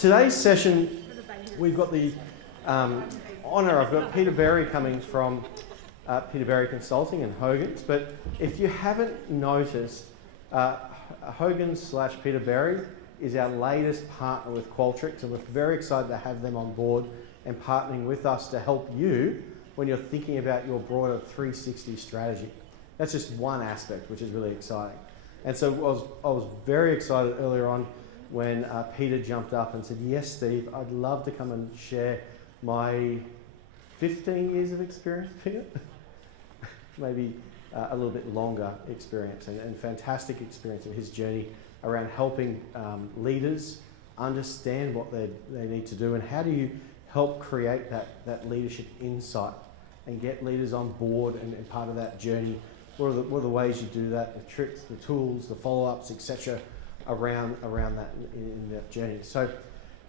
Today's session, we've got the honour, I've got Peter Berry coming from Peter Berry Consulting and Hogan's, but if you haven't noticed, Hogan/Peter Berry is our latest partner with Qualtrics, and we're very excited to have them on board and partnering with us to help you when you're thinking about your broader 360 strategy. That's just one aspect, which is really exciting. And so I was very excited earlier on when Peter jumped up and said, yes, Steve, I'd love to come and share my 15 years of experience, Peter. Maybe a little bit longer experience and fantastic experience in his journey around helping leaders understand what they need to do and how do you help create that leadership insight and get leaders on board and part of that journey. What are the ways you do that, the tricks, the tools, the follow-ups, etc. around that in that journey. So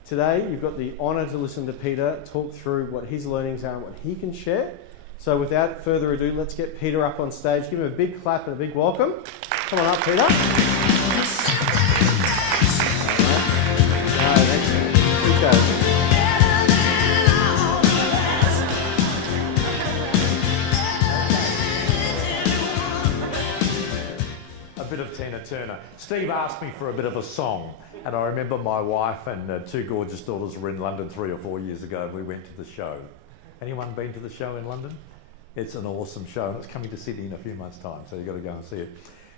today you've got the honour to listen to Peter talk through what his learnings are and what he can share. So without further ado, let's get Peter up on stage. Give him a big clap and a big welcome. Come on up, Peter. A bit of Tina Turner. Steve asked me for a bit of a song, and I remember my wife and two gorgeous daughters were in London 3 or 4 years ago, and we went to the show. Anyone been to the show in London? It's an awesome show, and it's coming to Sydney in a few months' time, so you've got to go and see it.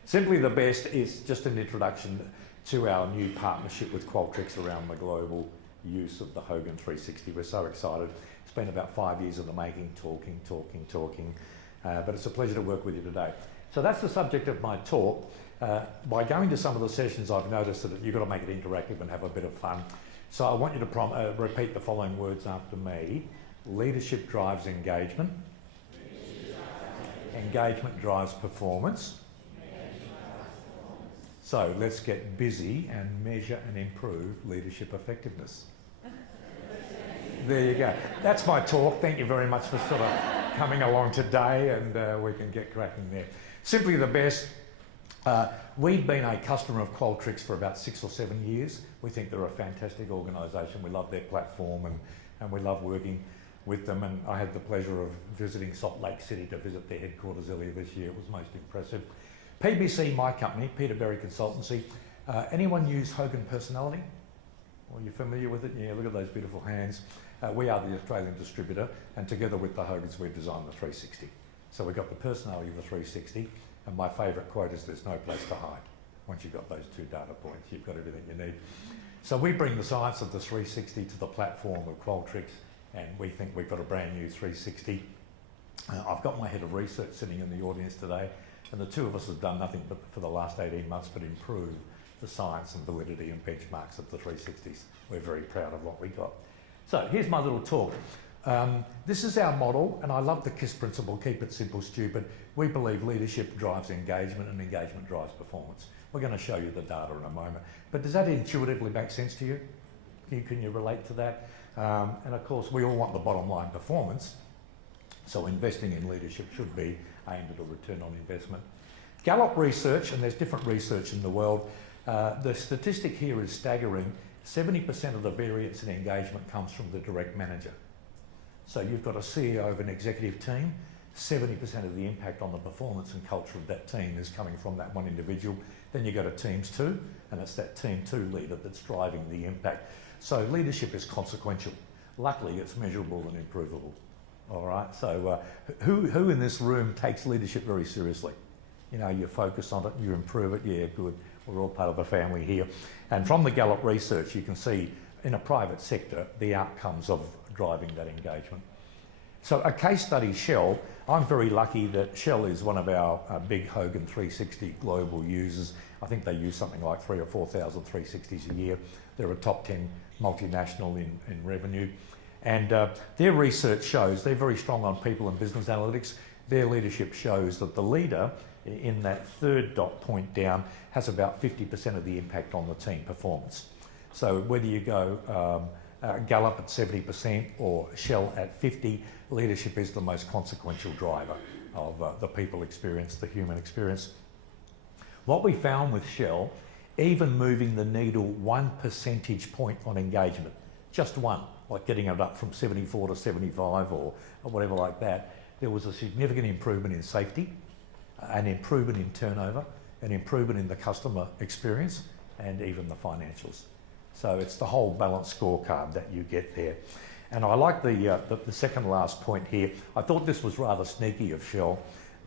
Simply the Best is just an introduction to our new partnership with Qualtrics around the global use of the Hogan360. We're so excited. It's been about 5 years in the making, talking, but it's a pleasure to work with you today. So that's the subject of my talk. By going to some of the sessions, I've noticed that you've got to make it interactive and have a bit of fun. So I want you to repeat the following words after me. Leadership drives engagement. Engagement drives performance. So let's get busy and measure and improve leadership effectiveness. There you go. That's my talk. Thank you very much for sort of coming along today, and we can get cracking there. Simply the Best. We've been a customer of Qualtrics for about 6 or 7 years. We think they're a fantastic organisation. We love their platform and we love working with them. And I had the pleasure of visiting Salt Lake City to visit their headquarters earlier this year. It was most impressive. PBC, my company, Peter Berry Consultancy. Anyone use Hogan Personality? Are you familiar with it? Yeah, look at those beautiful hands. We are the Australian distributor, and together with the Hogans, we've designed the 360. So we've got the personality of the 360, and my favourite quote is, there's no place to hide. Once you've got those 2 data points, you've got everything you need. So we bring the science of the 360 to the platform of Qualtrics, and we think we've got a brand new 360. I've got my head of research sitting in the audience today, and the two of us have done nothing but for the last 18 months but improve the science and validity and benchmarks of the 360s. We're very proud of what we got. So here's my little talk. This is our model, and I love the KISS principle, keep it simple, stupid. We believe leadership drives engagement and engagement drives performance. We're going to show you the data in a moment. But does that intuitively make sense to you? Can you relate to that? And of course, we all want the bottom line performance. So investing in leadership should be aimed at a return on investment. Gallup research, and there's different research in the world, the statistic here is staggering. 70% of the variance in engagement comes from the direct manager. So you've got a CEO of an executive team, 70% of the impact on the performance and culture of that team is coming from that one individual. Then you go to teams 2, and it's that team 2 leader that's driving the impact. So leadership is consequential. Luckily, it's measurable and improvable. All right, so who in this room takes leadership very seriously? You know, you focus on it, you improve it, yeah, good. We're all part of the family here. And from the Gallup research, you can see in a private sector, the outcomes of driving that engagement. So a case study, Shell. I'm very lucky that Shell is one of our big Hogan360 global users. I think they use something like 3,000 or 4,000 360s a year. They're a top 10 multinational in revenue. And their research shows they're very strong on people and business analytics. Their leadership shows that the leader in that third dot point down has about 50% of the impact on the team performance. So whether you go Gallup at 70% or Shell at 50%, leadership is the most consequential driver of the people experience, the human experience. What we found with Shell even moving the needle 1 percentage point on engagement, just one, like getting it up from 74 to 75 or whatever like that, there was a significant improvement in safety, an improvement in turnover, an improvement in the customer experience, and even the financials. So it's the whole balanced scorecard that you get there. And I like the second last point here. I thought this was rather sneaky of Shell.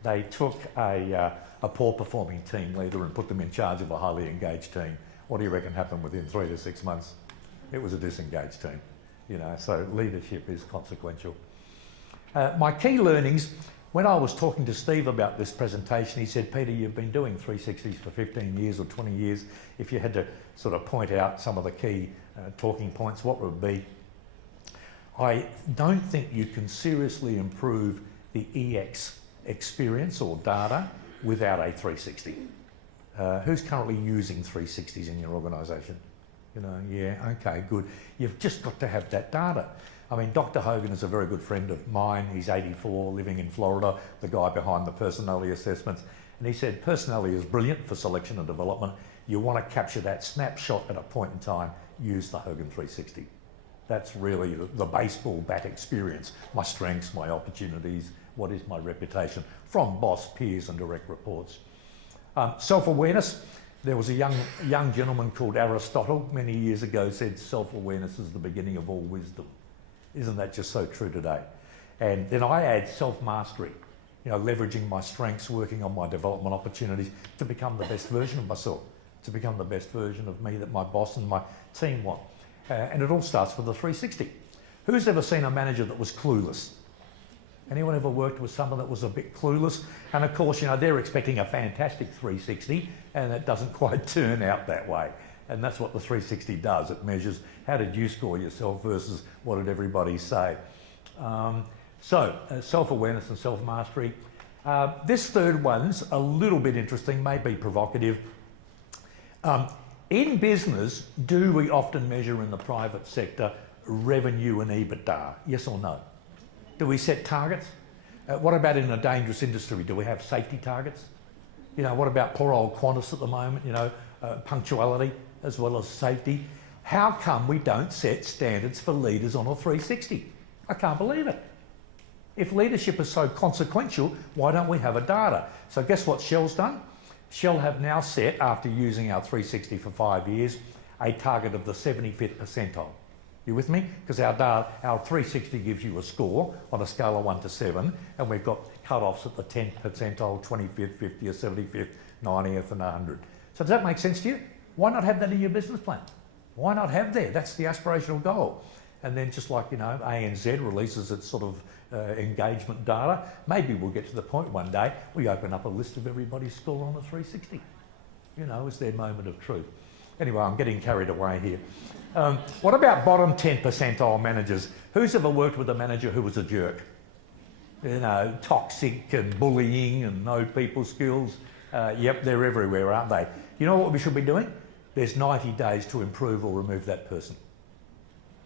They took a poor performing team leader and put them in charge of a highly engaged team. What do you reckon happened within 3 to 6 months? It was a disengaged team. You know, so leadership is consequential. My key learnings, when I was talking to Steve about this presentation, he said, Peter, you've been doing 360s for 15 years or 20 years. If you had to sort of point out some of the key talking points, what would it be? I don't think you can seriously improve the EX experience or data without a 360. Who's currently using 360s in your organisation? You know, yeah, okay, good. You've just got to have that data. I mean, Dr. Hogan is a very good friend of mine. He's 84, living in Florida, the guy behind the personality assessments. And he said, personality is brilliant for selection and development. You want to capture that snapshot at a point in time, use the Hogan360. That's really the baseball bat experience. My strengths, my opportunities, what is my reputation from boss, peers and direct reports. Self-awareness. There was a young gentleman called Aristotle many years ago said self-awareness is the beginning of all wisdom. Isn't that just so true today? And then I add self-mastery, you know, leveraging my strengths, working on my development opportunities to become the best version of myself, to become the best version of me that my boss and my team want. And it all starts with a 360. Who's ever seen a manager that was clueless? Anyone ever worked with someone that was a bit clueless? And of course, you know, they're expecting a fantastic 360 and it doesn't quite turn out that way. And that's what the 360 does. It measures how did you score yourself versus what did everybody say. Self-awareness and self-mastery. This third one's a little bit interesting, may be provocative. In business, do we often measure in the private sector revenue and EBITDA? Yes or no? Do we set targets? What about in a dangerous industry? Do we have safety targets? You know, what about poor old Qantas at the moment? You know, punctuality as well as safety. How come we don't set standards for leaders on a 360? I can't believe it. If leadership is so consequential, why don't we have a data? So guess what Shell's done? Shell have now set, after using our 360 for 5 years, a target of the 75th percentile. You with me? Because our 360 gives you a score on a scale of 1 to 7, and we've got cut-offs at the 10th percentile, 25th, 50th, 75th, 90th and 100. So does that make sense to you? Why not have that in your business plan? Why not have there? That's the aspirational goal. And then just like, you know, ANZ releases its sort of engagement data, maybe we'll get to the point one day we open up a list of everybody's score on a 360. You know, it's their moment of truth. Anyway, I'm getting carried away here. What about bottom 10 percentile managers? Who's ever worked with a manager who was a jerk? You know, toxic and bullying and no people skills. Yep, they're everywhere, aren't they? You know what we should be doing? There's 90 days to improve or remove that person.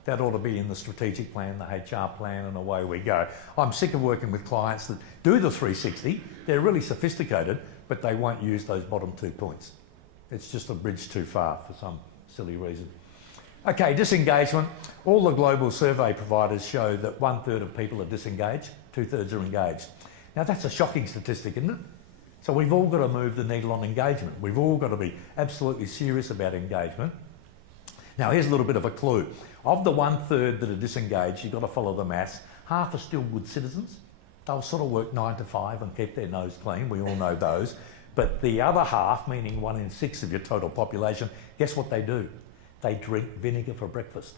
That ought to be in the strategic plan, the HR plan, and away we go. I'm sick of working with clients that do the 360. They're really sophisticated, but they won't use those bottom 2 points. It's just a bridge too far for some silly reason. Okay, disengagement. All the global survey providers show that 1/3 of people are disengaged, 2/3 are engaged. Now that's a shocking statistic, isn't it? So we've all got to move the needle on engagement. We've all got to be absolutely serious about engagement. Now here's a little bit of a clue. Of the 1/3 that are disengaged, you've got to follow the maths. Half are still good citizens. They'll sort of work 9 to 5 and keep their nose clean. We all know those. But the other half, meaning 1 in 6 of your total population, guess what they do? They drink vinegar for breakfast.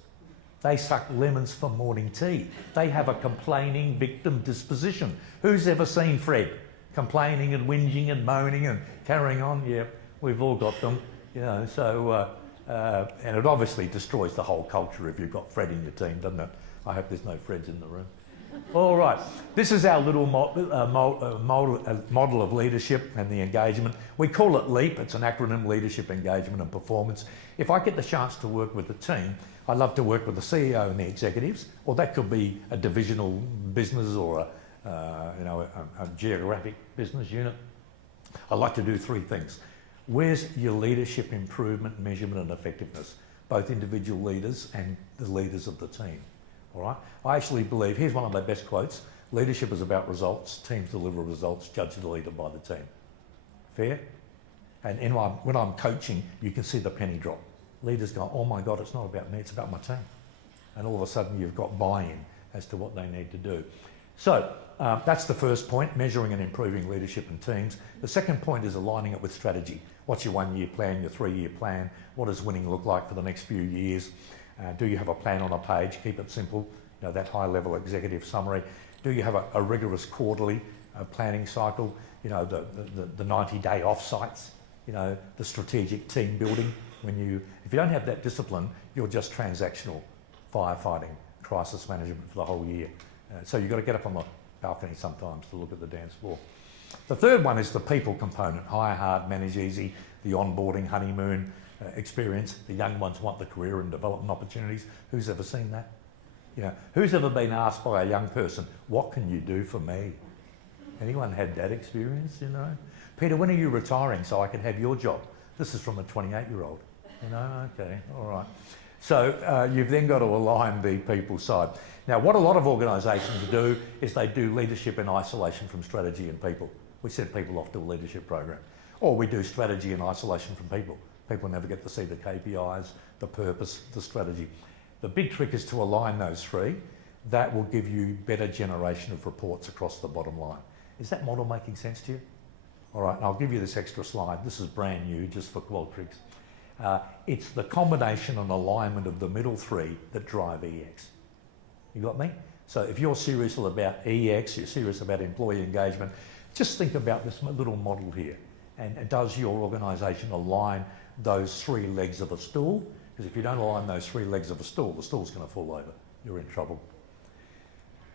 They suck lemons for morning tea. They have a complaining victim disposition. Who's ever seen Fred complaining and whinging and moaning and carrying on? Yeah, we've all got them, you know, so... and it obviously destroys the whole culture if you've got Fred in your team, doesn't it? I hope there's no Freds in the room. All right, this is our little model of leadership and the engagement. We call it LEAP. It's an acronym: Leadership, Engagement and Performance. If I get the chance to work with the team, I love to work with the CEO and the executives, or that could be a divisional business or a geographic business unit. I like to do 3 things. Where's your leadership improvement, measurement and effectiveness? Both individual leaders and the leaders of the team. All right? I actually believe, here's one of my best quotes, leadership is about results, teams deliver results, judge the leader by the team. Fair? And when I'm coaching, you can see the penny drop. Leaders go, oh my God, it's not about me, it's about my team. And all of a sudden you've got buy-in as to what they need to do. So that's the first point, measuring and improving leadership and teams. The second point is aligning it with strategy. What's your 1 year plan, your 3 year plan? What does winning look like for the next few years? Do you have a plan on a page? Keep it simple, you know, that high level executive summary. Do you have a rigorous quarterly planning cycle? You know, the 90-day off-sites, you know, the strategic team building. If you don't have that discipline, you're just transactional firefighting, crisis management for the whole year. So you've got to get up on the balcony sometimes to look at the dance floor. The third one is the people component, hire hard, manage easy, the onboarding honeymoon experience. The young ones want the career and development opportunities. Who's ever seen that? You know, who's ever been asked by a young person, what can you do for me? Anyone had that experience, you know? Peter, when are you retiring so I can have your job? This is from a 28-year-old. You know, okay, all right. So you've then got to align the people side. Now, what a lot of organisations do is they do leadership in isolation from strategy and people. We send people off to a leadership program. Or we do strategy in isolation from people. People never get to see the KPIs, the purpose, the strategy. The big trick is to align those three. That will give you better generation of reports across the bottom line. Is that model making sense to you? All right, and I'll give you this extra slide. This is brand new, just for Qualtrics. It's the combination and alignment of the middle three that drive EX. You got me? So if you're serious about EX, you're serious about employee engagement, just think about this little model here. And does your organisation align those three legs of a stool? Because if you don't align those three legs of a stool, the stool's going to fall over. You're in trouble.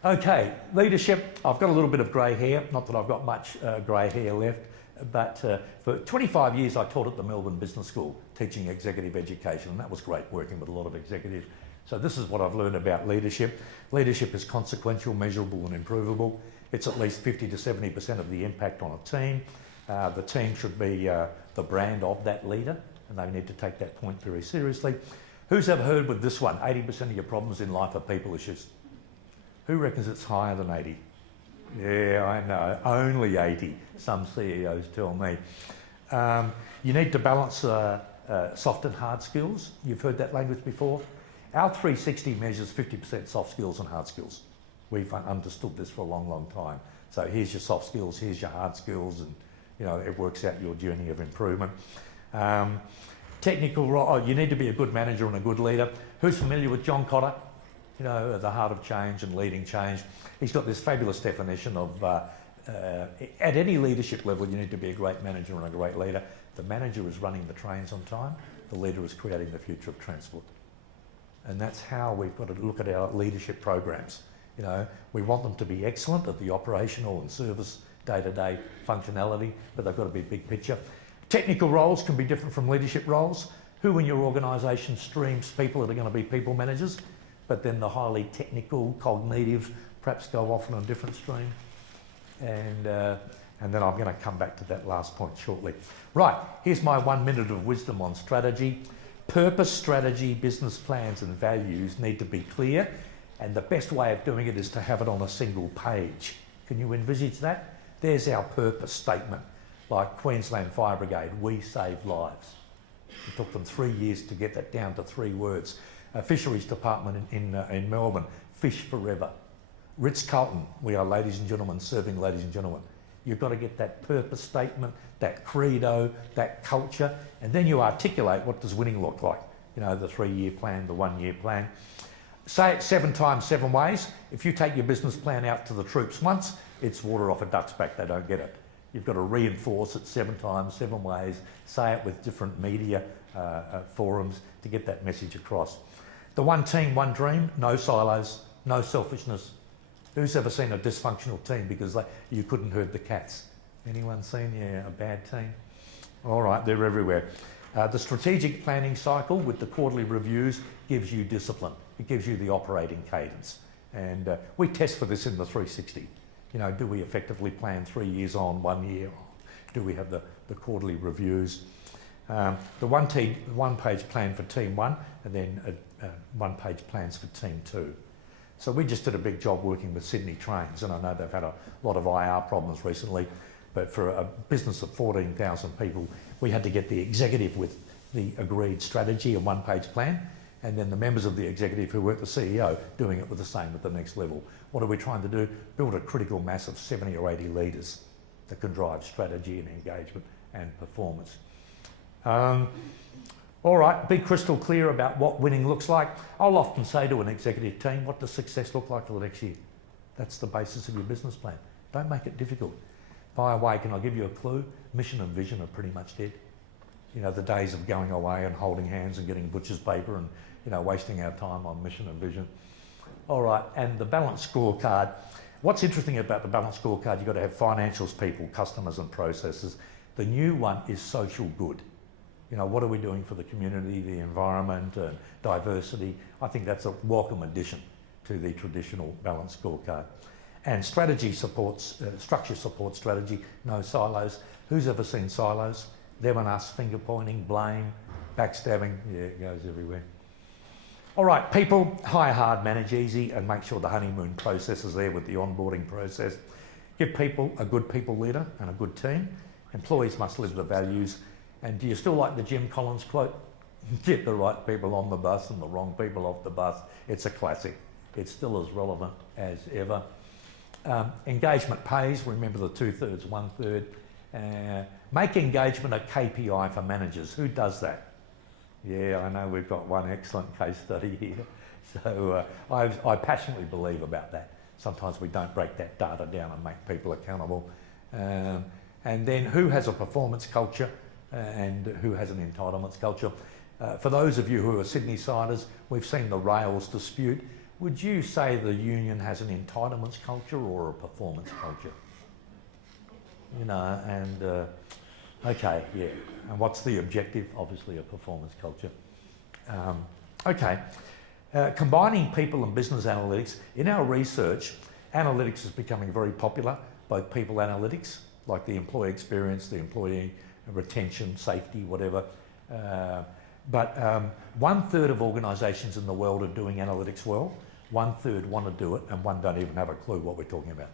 Okay, leadership. I've got a little bit of grey hair. Not that I've got much grey hair left, but for 25 years I taught at the Melbourne Business School, teaching executive education, and that was great, working with a lot of executives. So this is what I've learned about leadership. Leadership is consequential, measurable and improvable. It's at least 50 to 70% of the impact on a team. The team should be the brand of that leader, and they need to take that point very seriously. Who's ever heard with this one? 80% of your problems in life are people issues. Who reckons it's higher than 80? Yeah, I know, only 80, some CEOs tell me. You need to balance soft and hard skills. You've heard that language before. Our 360 measures 50% soft skills and hard skills. We've understood this for a long, long time. So here's your soft skills, here's your hard skills, and you know, it works out your journey of improvement. Technical role, you need to be a good manager and a good leader. Who's familiar with John Cotter? You know, at the heart of change and leading change. He's got this fabulous definition of, at any leadership level, you need to be a great manager and a great leader. The manager is running the trains on time. The leader is creating the future of transport. And that's how we've got to look at our leadership programs. You know, we want them to be excellent at the operational and service day-to-day functionality, but they've got to be big picture. Technical roles can be different from leadership roles. Who in your organisation streams people that are going to be people managers? But then the highly technical, cognitive, perhaps go off on a different stream. And then I'm going to come back to that last point shortly. Right, here's my 1 minute of wisdom on strategy. Purpose, strategy, business plans and values need to be clear, and the best way of doing it is to have it on a single page. Can you envisage that? There's our purpose statement, like Queensland Fire Brigade, we save lives. It took them 3 years to get that down to 3 words. Fisheries Department in Melbourne, fish forever. Ritz-Carlton, we are ladies and gentlemen serving ladies and gentlemen. You've got to get that purpose statement, that credo, that culture, and then you articulate what does winning look like. You know, the 3-year plan, the 1-year plan. Say it 7 times, 7 ways. If you take your business plan out to the troops once, it's water off a duck's back, they don't get it. You've got to reinforce it 7 times, 7 ways, say it with different media forums to get that message across. The one team, one dream, no silos, no selfishness. Who's ever seen a dysfunctional team because you couldn't herd the cats? Anyone seen a bad team? All right, they're everywhere. The strategic planning cycle with the quarterly reviews gives you discipline. It gives you the operating cadence. And we test for this in the 360. You know, do we effectively plan 3 years on, 1 year on? Do we have the quarterly reviews? The one-page plan for Team 1 and then one-page plans for Team 2. So we just did a big job working with Sydney Trains, and I know they've had a lot of IR problems recently, but for a business of 14,000 people, we had to get the executive with the agreed strategy and one-page plan, and then the members of the executive who work the CEO doing it with the same at the next level. What are we trying to do? Build a critical mass of 70 or 80 leaders that can drive strategy and engagement and performance. All right, be crystal clear about what winning looks like. I'll often say to an executive team, what does success look like for the next year? That's the basis of your business plan. Don't make it difficult. By the way, can I give you a clue? Mission and vision are pretty much dead. You know, the days of going away and holding hands and getting butcher's paper and, you know, wasting our time on mission and vision. All right, and the balanced scorecard. What's interesting about the balanced scorecard, you've got to have financials, people, customers and processes. The new one is social good. You know, what are we doing for the community, the environment, and diversity? I think that's a welcome addition to the traditional balanced scorecard. And strategy supports, structure supports strategy, no silos. Who's ever seen silos? Them and us, finger pointing, blame, backstabbing, yeah, it goes everywhere. All right, people, hire hard, manage easy, and make sure the honeymoon process is there with the onboarding process. Give people a good people leader and a good team. Employees must live the values. And do you still like the Jim Collins quote? Get the right people on the bus and the wrong people off the bus. It's a classic. It's still as relevant as ever. Engagement pays. Remember the 2/3, 1/3. Make engagement a KPI for managers. Who does that? Yeah, I know we've got one excellent case study here. So I passionately believe about that. Sometimes we don't break that data down and make people accountable. And then who has a performance culture and who has an entitlements culture? For those of you who are Sydney-siders, we've seen the rails dispute. Would you say the union has an entitlements culture or a performance culture? You know, and okay, yeah. And what's the objective? Obviously a performance culture. Okay. Combining people and business analytics. In our research, analytics is becoming very popular, both people analytics, like the employee experience, the employee retention, safety, whatever. But 1/3 of organisations in the world are doing analytics well, 1/3 want to do it, and one don't even have a clue what we're talking about.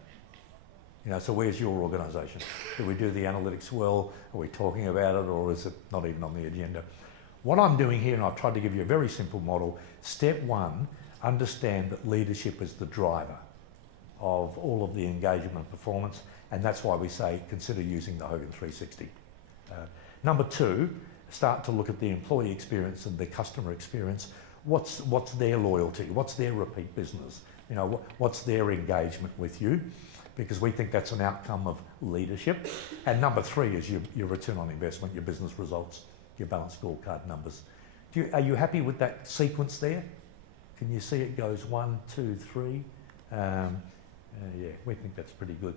You know, so where's your organisation? Do we do the analytics well? Are we talking about it, or is it not even on the agenda? What I'm doing here, and I've tried to give you a very simple model. Step 1, understand that leadership is the driver of all of the engagement and performance, and that's why we say consider using the Hogan360. Number 2, start to look at the employee experience and the customer experience. What's their loyalty? What's their repeat business? You know, what's their engagement with you? Because we think that's an outcome of leadership. And number 3 is your return on investment, your business results, your balanced scorecard numbers. Are you happy with that sequence there? Can you see it goes 1, 2, 3? Yeah, we think that's pretty good.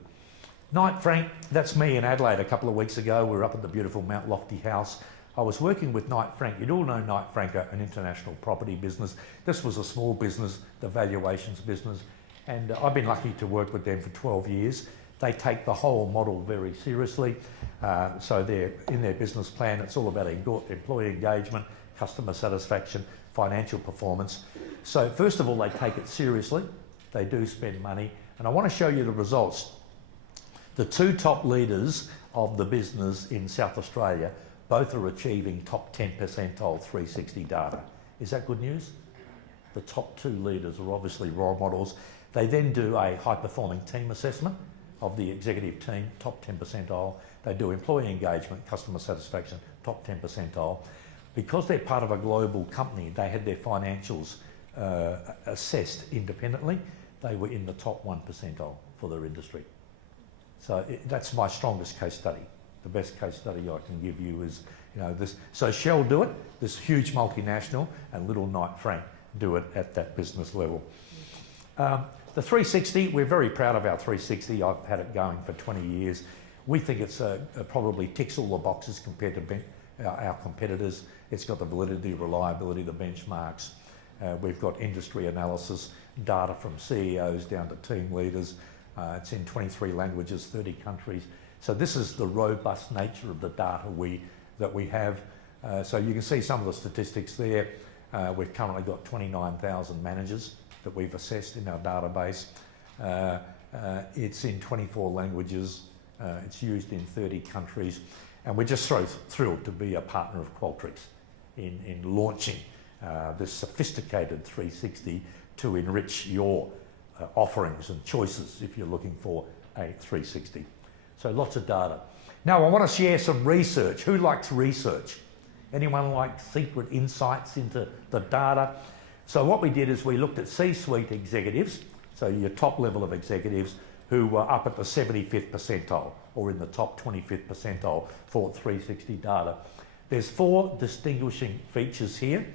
Knight Frank, that's me in Adelaide a couple of weeks ago. We were up at the beautiful Mount Lofty house. I was working with Knight Frank. You'd all know Knight Frank, an international property business. This was a small business, the valuations business, and I've been lucky to work with them for 12 years. They take the whole model very seriously. So they're in their business plan, it's all about employee engagement, customer satisfaction, financial performance. So first of all, they take it seriously. They do spend money, and I want to show you the results. The 2 top leaders of the business in South Australia both are achieving top 10 percentile 360 data. Is that good news? The top 2 leaders are obviously role models. They then do a high-performing team assessment of the executive team, top 10 percentile. They do employee engagement, customer satisfaction, top 10 percentile. Because they're part of a global company, they had their financials assessed independently. They were in the top 1 percentile for their industry. So that's my strongest case study. The best case study I can give you is, you know, this. So Shell do it, this huge multinational, and little Knight Frank do it at that business level. The 360, we're very proud of our 360. I've had it going for 20 years. We think it's probably ticks all the boxes compared to our competitors. It's got the validity, reliability, the benchmarks. We've got industry analysis, data from CEOs down to team leaders. It's in 23 languages, 30 countries. So this is the robust nature of the data that we have. So you can see some of the statistics there. We've currently got 29,000 managers that we've assessed in our database. It's in 24 languages. It's used in 30 countries. And we're just so thrilled to be a partner of Qualtrics in launching this sophisticated 360 to enrich your offerings and choices if you're looking for a 360. So lots of data. Now I want to share some research. Who likes research? Anyone like secret insights into the data? So what we did is we looked at C-suite executives, so your top level of executives who were up at the 75th percentile or in the top 25th percentile for 360 data. There's 4 distinguishing features here,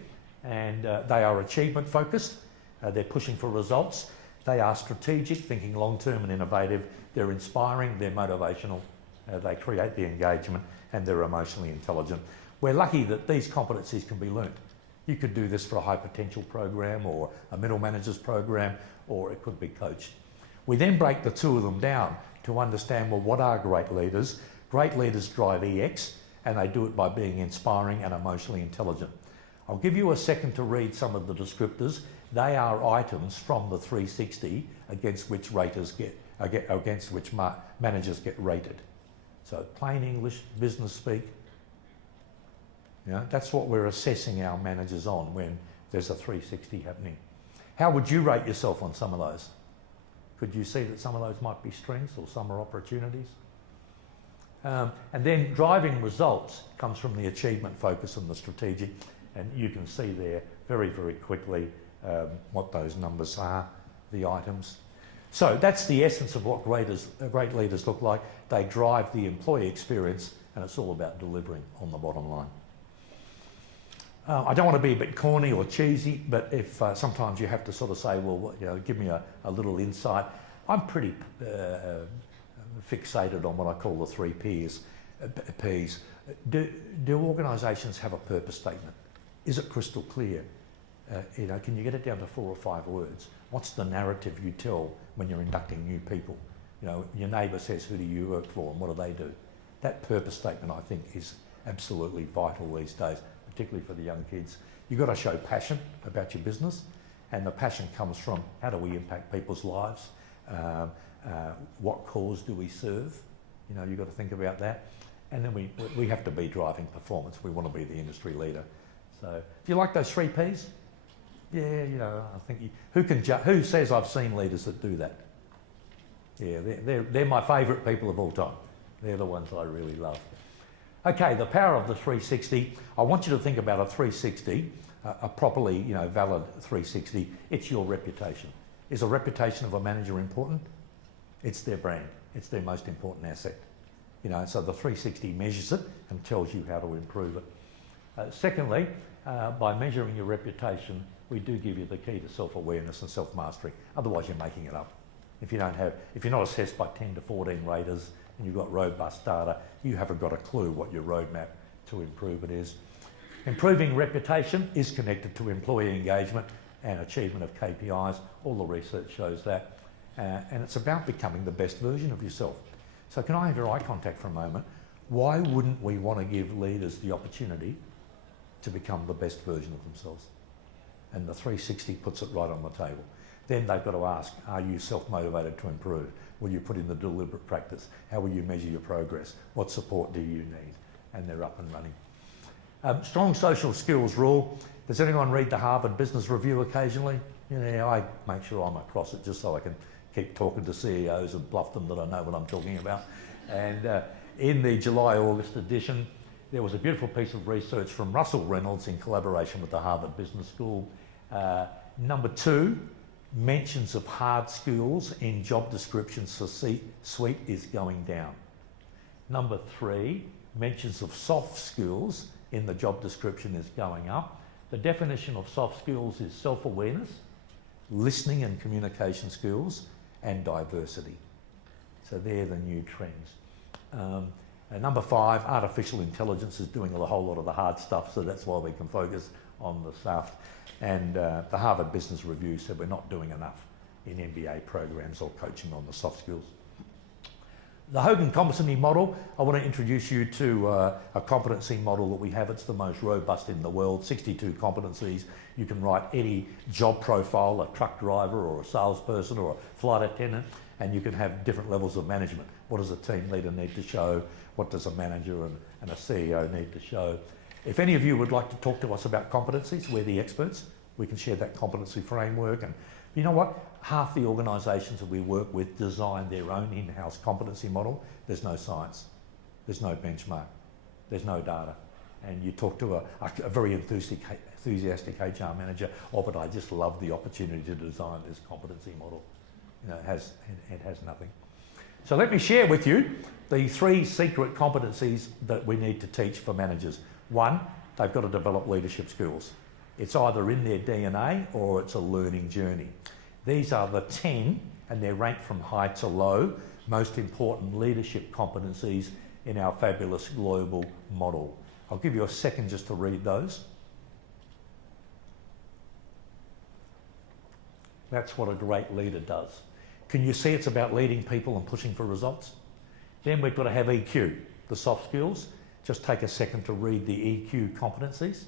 and they are achievement focused. They're pushing for results. They are strategic, thinking long-term and innovative. They're inspiring, they're motivational, they create the engagement, and they're emotionally intelligent. We're lucky that these competencies can be learnt. You could do this for a high potential program or a middle managers program, or it could be coached. We then break the 2 of them down to understand, well, what are great leaders? Great leaders drive EX, and they do it by being inspiring and emotionally intelligent. I'll give you a second to read some of the descriptors. They are items from the 360 against which managers get rated. So plain English, business speak. You know, that's what we're assessing our managers on when there's a 360 happening. How would you rate yourself on some of those? Could you see that some of those might be strengths or some are opportunities? And then driving results comes from the achievement focus and the strategic, and you can see there very, very quickly what those numbers are, the items. So that's the essence of what great leaders look like. They drive the employee experience, and it's all about delivering on the bottom line. I don't want to be a bit corny or cheesy, but if sometimes you have to sort of say, well, you know, give me a little insight. I'm pretty fixated on what I call the 3 P's. Do organisations have a purpose statement? Is it crystal clear? You know, can you get it down to 4 or 5 words? What's the narrative you tell when you're inducting new people? You know, your neighbour says, who do you work for and what do they do? That purpose statement, I think, is absolutely vital these days, particularly for the young kids. You've got to show passion about your business, and the passion comes from how do we impact people's lives? What cause do we serve? You know, you've got to think about that. And then we have to be driving performance. We want to be the industry leader. So, do you like those 3 Ps? Yeah, you know, I think who says I've seen leaders that do that? Yeah, they're my favourite people of all time. They're the ones I really love. Okay, the power of the 360. I want you to think about a 360, a properly, you know, valid 360. It's your reputation. Is a reputation of a manager important? It's their brand. It's their most important asset. You know, so the 360 measures it and tells you how to improve it. Secondly, by measuring your reputation, we do give you the key to self-awareness and self-mastery. Otherwise, you're making it up. If you're not assessed by 10 to 14 raters and you've got robust data, you haven't got a clue what your roadmap to improve it is. Improving reputation is connected to employee engagement and achievement of KPIs. All the research shows that. And it's about becoming the best version of yourself. So can I have your eye contact for a moment? Why wouldn't we want to give leaders the opportunity to become the best version of themselves? And the 360 puts it right on the table. Then they've got to ask, are you self-motivated to improve? Will you put in the deliberate practice? How will you measure your progress? What support do you need? And they're up and running. Strong social skills rule. Does anyone read the Harvard Business Review occasionally? You know, I make sure I'm across it just so I can keep talking to CEOs and bluff them that I know what I'm talking about. And in the July-August edition, there was a beautiful piece of research from Russell Reynolds in collaboration with the Harvard Business School. Number 2, mentions of hard skills in job descriptions for C-suite is going down. Number 3, mentions of soft skills in the job description is going up. The definition of soft skills is self-awareness, listening and communication skills, and diversity. So they're the new trends. And number 5, artificial intelligence is doing a whole lot of the hard stuff, so that's why we can focus on the soft. And the Harvard Business Review said we're not doing enough in MBA programs or coaching on the soft skills. The Hogan360 model, I want to introduce you to a competency model that we have. It's the most robust in the world, 62 competencies. You can write any job profile, a truck driver or a salesperson or a flight attendant, and you can have different levels of management. What does a team leader need to show? What does a manager and a CEO need to show? If any of you would like to talk to us about competencies, we're the experts. We can share that competency framework. And you know what? Half the organisations that we work with design their own in-house competency model. There's no science. There's no benchmark. There's no data. And you talk to a very enthusiastic HR manager, oh, but I just love the opportunity to design this competency model. You know, it has nothing. So let me share with you the 3 secret competencies that we need to teach for managers. 1, they've got to develop leadership skills. It's either in their DNA or it's a learning journey. These are the 10, and they're ranked from high to low, most important leadership competencies in our fabulous global model. I'll give you a second just to read those. That's what a great leader does. Can you see it's about leading people and pushing for results? Then we've got to have EQ, the soft skills. Just take a second to read the EQ competencies.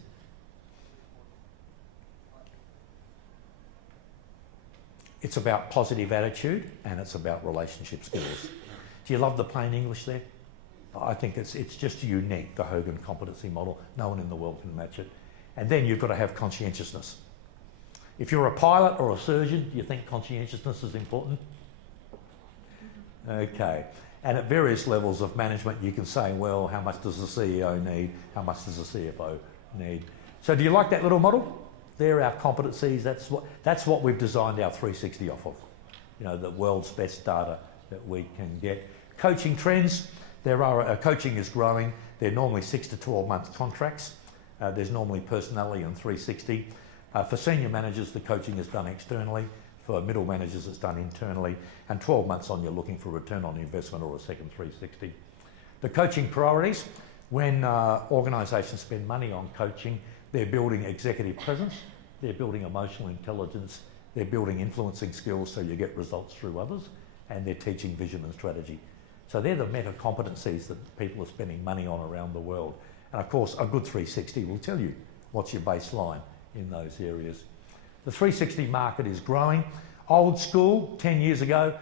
It's about positive attitude and it's about relationship skills. Do you love the plain English there? I think it's just unique, the Hogan competency model. No one in the world can match it. And then you've got to have conscientiousness. If you're a pilot or a surgeon, do you think conscientiousness is important? Okay. And at various levels of management, you can say, well, how much does the CEO need? How much does the CFO need? So do you like that little model? They're our competencies. That's what we've designed our 360 off of. You know, the world's best data that we can get. Coaching trends. Coaching is growing. They're normally 6 to 12 month contracts. There's normally personality and 360. For senior managers, the coaching is done externally. For middle managers, it's done internally. And 12 months on, you're looking for a return on investment or a second 360. The coaching priorities. When organisations spend money on coaching, they're building executive presence, they're building emotional intelligence, they're building influencing skills so you get results through others, and they're teaching vision and strategy. So they're the meta competencies that people are spending money on around the world. And of course, a good 360 will tell you what's your baseline in those areas. The 360 market is growing. Old school, 10 years ago,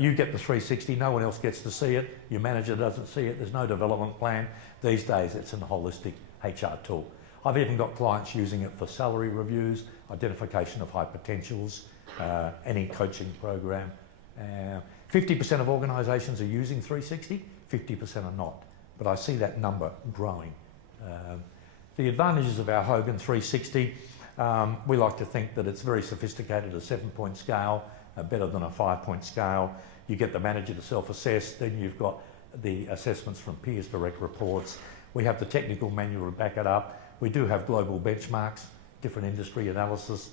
you get the 360, no one else gets to see it, your manager doesn't see it, there's no development plan. These days, it's a holistic HR tool. I've even got clients using it for salary reviews, identification of high potentials, any coaching program. 50% of organisations are using 360, 50% are not. But I see that number growing. The advantages of our Hogan 360, we like to think that it's very sophisticated, a 7-point scale, better than a 5-point scale. You get the manager to self-assess, then you've got the assessments from peers, direct reports. We have the technical manual to back it up. We do have global benchmarks, different industry analysis,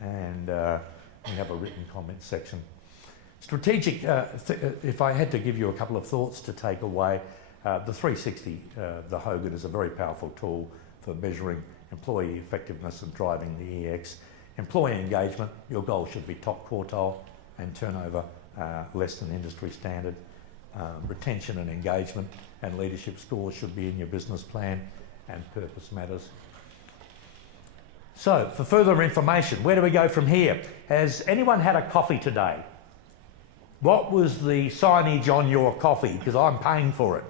and we have a written comment section. Strategic, if I had to give you a couple of thoughts to take away, the 360, the Hogan, is a very powerful tool for measuring employee effectiveness and driving the EX. Employee engagement, your goal should be top quartile, and turnover less than industry standard. Retention and engagement and leadership scores should be in your business plan, and purpose matters. So, for further information, where do we go from here? Has anyone had a coffee today? What was the signage on your coffee? Because I'm paying for it.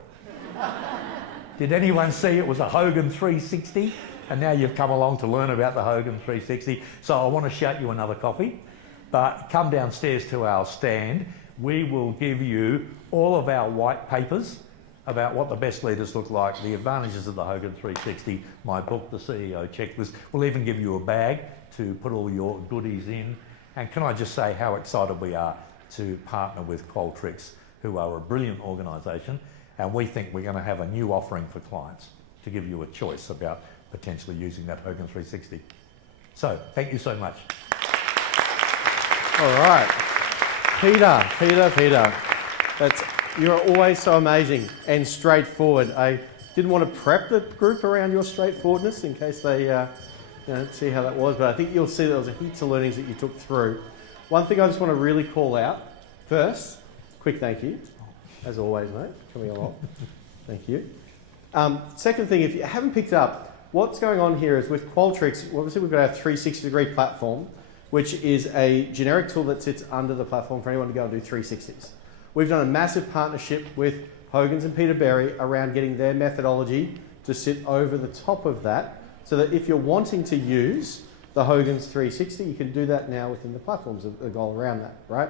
Did anyone see it was a Hogan 360? And now you've come along to learn about the Hogan 360. So I want to shout you another coffee. But come downstairs to our stand. We will give you all of our white papers about what the best leaders look like, the advantages of the Hogan 360, my book, the CEO checklist. We'll even give you a bag to put all your goodies in. And can I just say how excited we are to partner with Qualtrics, who are a brilliant organisation, and we think we're going to have a new offering for clients to give you a choice about potentially using that Hogan 360. So, thank you so much. All right. Peter. You're always so amazing and straightforward. I didn't want to prep the group around your straightforwardness in case they see how that was, but I think you'll see there was a heaps of learnings that you took through. One thing I just want to really call out first, quick thank you. as always, mate, coming along. Thank you. Second thing, if you haven't picked up, what's going on here is with Qualtrics, obviously we've got our 360-degree platform, which is a generic tool that sits under the platform for anyone to go and do 360s. We've done a massive partnership with Hogan's and Peter Berry around getting their methodology to sit over the top of that, so that if you're wanting to use the Hogan's 360, you can do that now within the platforms, a goal around that, right?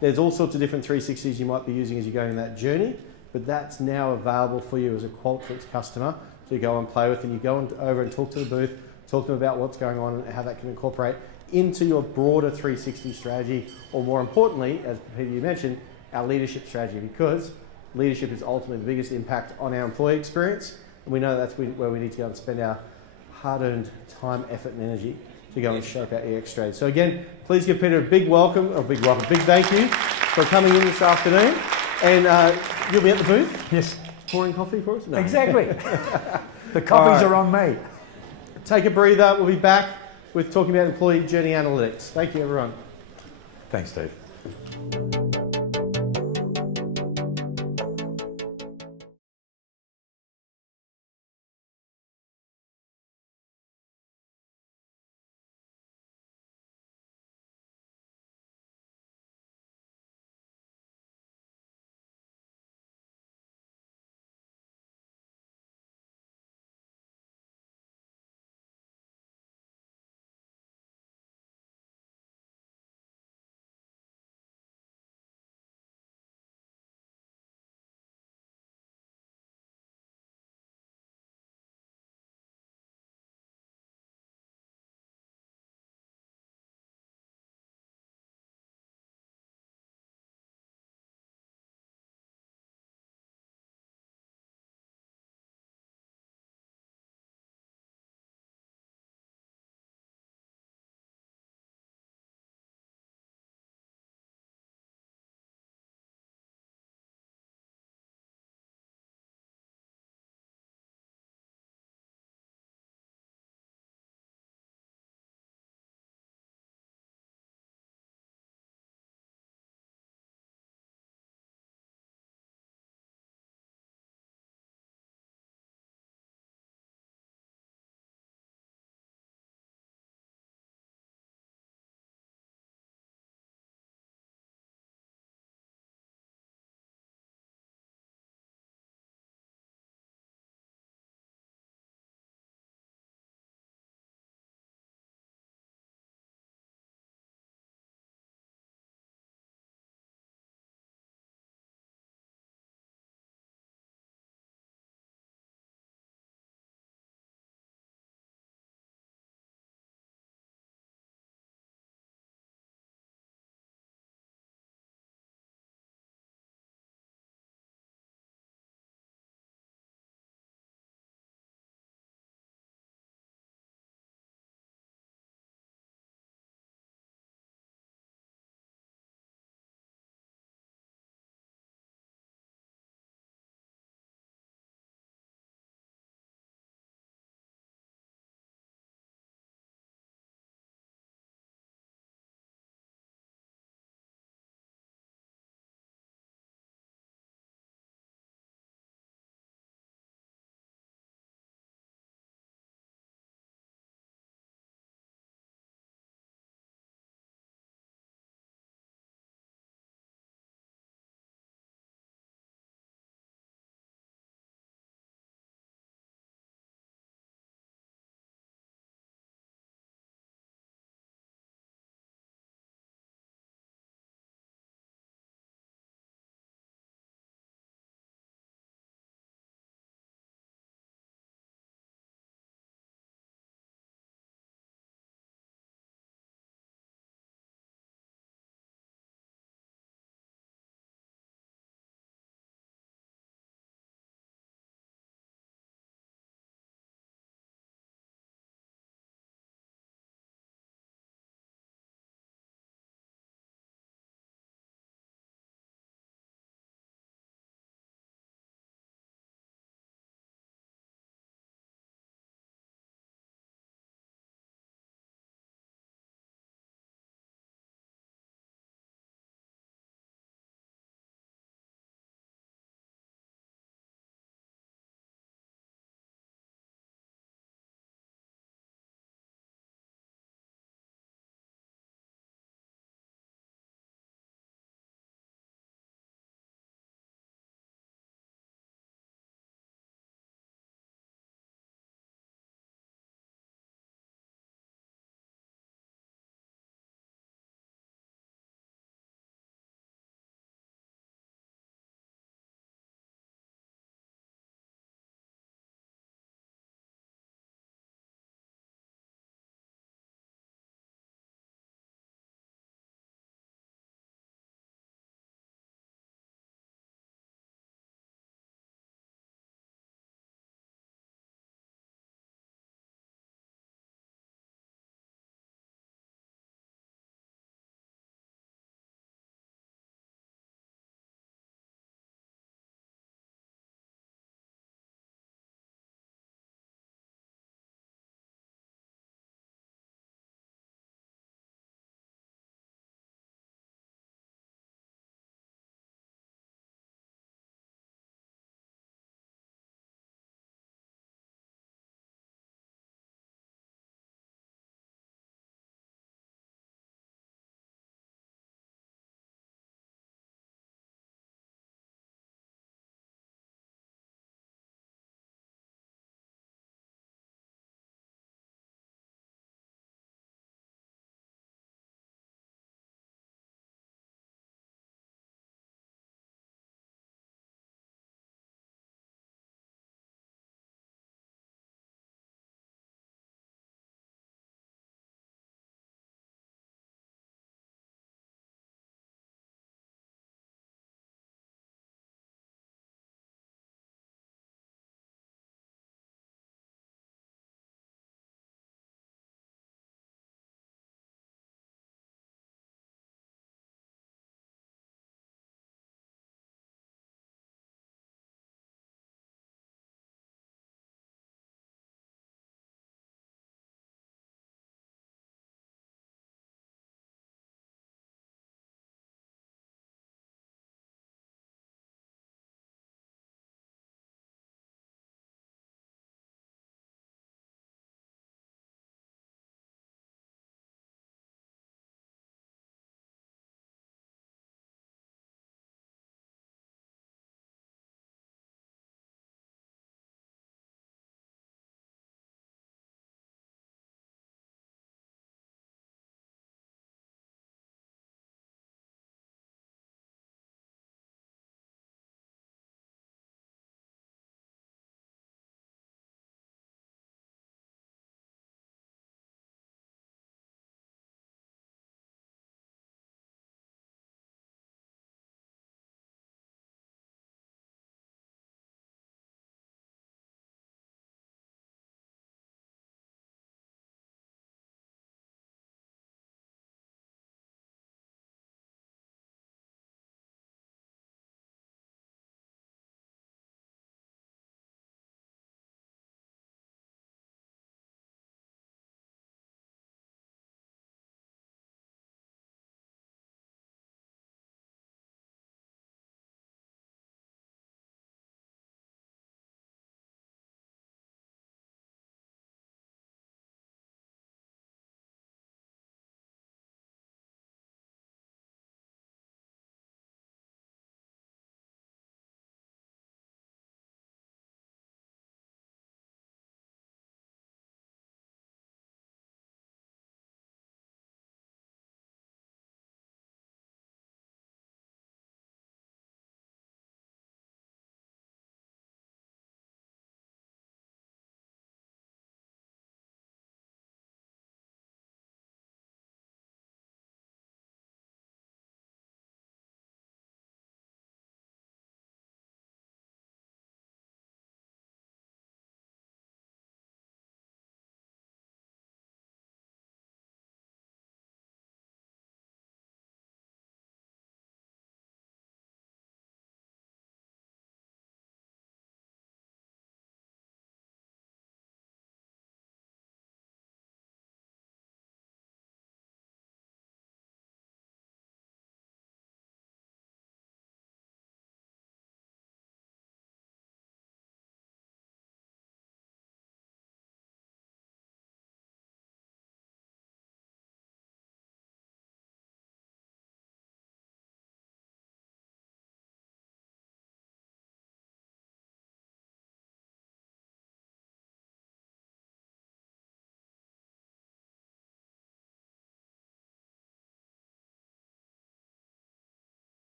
There's all sorts of different 360s you might be using as you're going on that journey, but that's now available for you as a Qualtrics customer to go and play with, and you go over and talk to the booth, talk to them about what's going on and how that can incorporate into your broader 360 strategy, or more importantly, as Peter, you mentioned, our leadership strategy, because leadership is ultimately the biggest impact on our employee experience, and we know that's where we need to go and spend our hard-earned time, effort and energy to go and shape our EX strategy. So again, please give Peter a big thank you for coming in this afternoon, and you'll be at the booth? Yes. Pouring coffee for us? No. Exactly. The coffees are on me. Take a breather, we'll be back with talking about employee journey analytics. Thank you, everyone. Thanks, Steve.